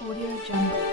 Audio Jungle.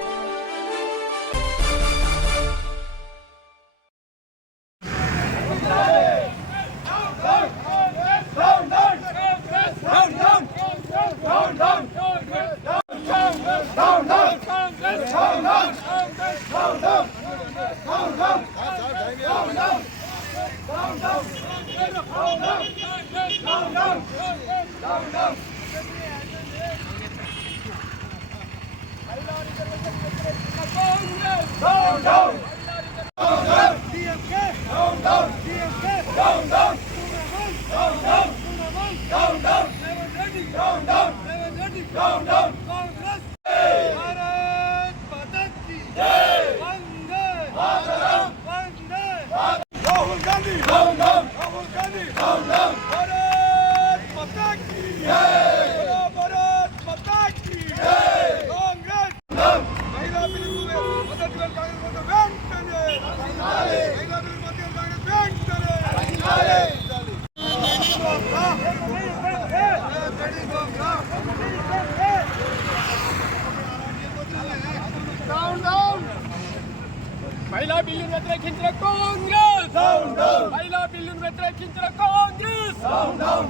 महिला बिल्लू व्यतिरेकिंచిన కాంగ్రెస్ महिला బిల్లును వ్యతిరేకించిన కాంగ్రెస్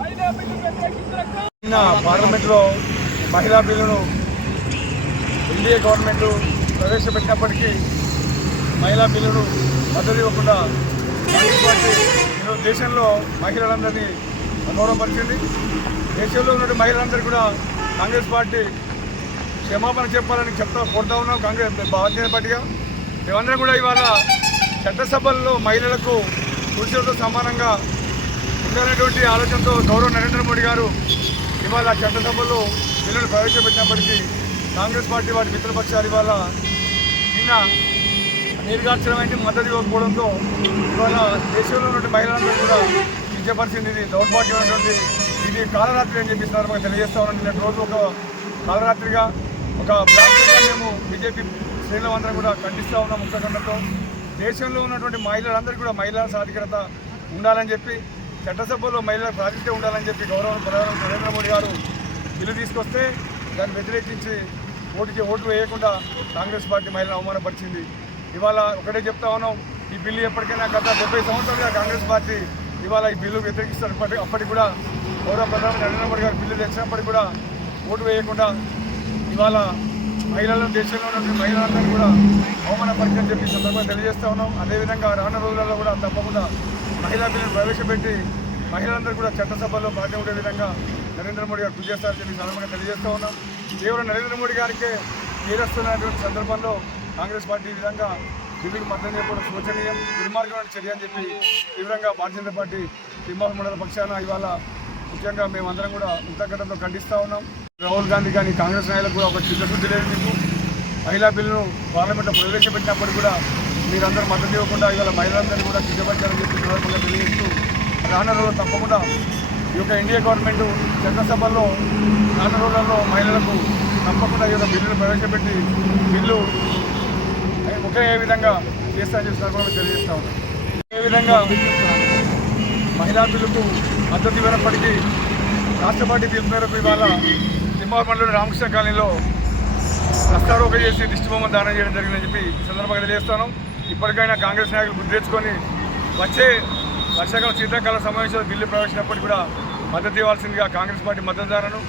महिला బిల్లును వ్యతిరేకించిన పార్లమెంట్ లో మహిళా బిల్లును ఎన్డీఏ గవర్నమెంట్ ప్రవేశపెట్టినప్పటికీ మహిళా బిల్లును మద్దతు ఇవ్వకుండా కాంగ్రెస్ పార్టీ ఈరోజు దేశంలో మహిళలందరినీ అగౌరవపరిచింది. దేశంలో ఉన్న మహిళలందరూ కూడా కాంగ్రెస్ పార్టీ క్షమాపణ చెప్పాలని కోరుతా ఉన్నాం. కాంగ్రెస్ భారతీయ పార్టీగా మేమందరం కూడా ఇవాళ చట్టసభల్లో మహిళలకు పురుషులతో సమానంగా ఉండాలనేటువంటి ఆలోచనతో గౌరవ నరేంద్ర మోడీ గారు ఇవాళ చట్టసభల్లో బిల్లును ప్రవేశపెట్టినప్పటికీ కాంగ్రెస్ పార్టీ వాటి మిత్రపక్షాలు ఇవాళ నిన్న నిర్గార్చనమైన మద్దతు ఇవ్వకపోవడంతో ఇవాళ దేశంలో ఉన్న మహిళలందరూ కూడా కించపరిచింది. ఇది దౌర్భాగ్యమైనటువంటి ఇది కాలరాత్రి అని చెప్పి సందర్భంగా తెలియజేస్తా ఉన్నాం. నిన్న రోజు ఒక కాలరాత్రిగా ఒక బ్లాక్గా మేము బీజేపీ శ్రేణులందరం కూడా ఖండిస్తూ ఉన్నాం. ముక్తఖండంతో దేశంలో ఉన్నటువంటి మహిళలందరూ కూడా మహిళా సాధికారత ఉండాలని చెప్పి చట్టసభలో మహిళల ప్రాతినిధ్యం ఉండాలని చెప్పి గౌరవ ప్రధాని నరేంద్ర మోడీ గారు బిల్లు తీసుకొస్తే దాన్ని వ్యతిరేకించి ఓటు వేయకుండా కాంగ్రెస్ పార్టీ మహిళలను అవమానపరిచింది. ఇవాళ ఒకటే చెప్తా ఉన్నాం, ఈ బిల్లు ఎప్పటికైనా గత 70 సంవత్సరాలుగా కాంగ్రెస్ పార్టీ ఇవాళ ఈ బిల్లు వ్యతిరేకిస్తారు. అప్పటికి కూడా గౌరవ ప్రధాని నరేంద్ర మోడీ గారు బిల్లు తెచ్చినప్పటికీ కూడా ఓటు వేయకుండా ఇవాళ మహిళలను దేశంలో ఉన్న మహిళలందరూ కూడా అవమానపరిచని చెప్పి సందర్భంగా తెలియజేస్తూ ఉన్నాం. అదేవిధంగా రానున్న రోజులలో కూడా తప్పకుండా మహిళా బిల్లును ప్రవేశపెట్టి మహిళలందరూ కూడా చట్టసభల్లో బాధ్యత ఉండే విధంగా నరేంద్ర మోడీ గారు కృషి చేస్తారని చెప్పి సందర్భంగా తెలియజేస్తూ ఉన్నాం. కేవలం నరేంద్ర మోడీ గారికి తీరస్తున్నటువంటి సందర్భంలో కాంగ్రెస్ పార్టీ ఈ విధంగా బిల్లుకు మద్దతు చెప్పడం శోచనీయం, దుర్మార్గమైన చర్య అని చెప్పి తీవ్రంగా భారతీయ జనతా పార్టీ సింహాసన మండల పక్షాన ఇవాళ ముఖ్యంగా మేమందరం కూడా ఉత్తగతంతో ఖండిస్తూ ఉన్నాం. రాహుల్ గాంధీ కానీ కాంగ్రెస్ నాయకులకు కూడా ఒక చిత్తశుద్ధి లేదు. మీకు మహిళా బిల్లును పార్లమెంట్లో ప్రవేశపెట్టినప్పుడు కూడా మీరందరూ మద్దతు ఇవ్వకుండా ఇవాళ మహిళలందరినీ కూడా కించపరిచారని చెప్పి సందర్భంగా తెలియజేస్తూ రానున్న రోజుల్లో తప్పకుండా ఈ యొక్క ఎన్డీఏ గవర్నమెంట్ చట్టసభల్లో రానున్న రోజులలో మహిళలకు తప్పకుండా ఈ యొక్క బిల్లును ప్రవేశపెట్టి బిల్లు ఒకే విధంగా చేస్తారని చెప్పి సందర్భంగా తెలియజేస్తా ఉన్నాం. ఏ విధంగా మహిళా బిల్లుకు మద్దతు ఇవ్వనప్పటికీ రాష్ట్ర పార్టీ పిలుపు మేరకు ఇవాళ సింహాసమండలి రామకృష్ణ కాలనీలో రస్తారోక చేసి దిష్టిబొమ్మ దానం చేయడం జరిగిందని చెప్పి ఈ సందర్భంగా తెలియజేస్తాను. ఇప్పటికైనా కాంగ్రెస్ నాయకులు గుర్తు తెచ్చుకొని వచ్చే వర్షాకాలం శీతాకాల సమావేశాలు బిల్లు ప్రవేశించినప్పటికీ కూడా మద్దతు ఇవ్వాల్సిందిగా కాంగ్రెస్ పార్టీ మద్దతుదారులను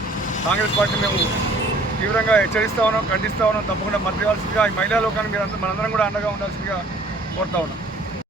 కాంగ్రెస్ పార్టీ మేము తీవ్రంగా హెచ్చరిస్తూ ఉన్నాం, ఖండిస్తూ ఉన్నాం. తప్పకుండా మద్దతు ఇవ్వాల్సిందిగా ఈ మహిళా లోకానికి మనందరం కూడా అండగా ఉండాల్సిందిగా కోరుతా ఉన్నాం.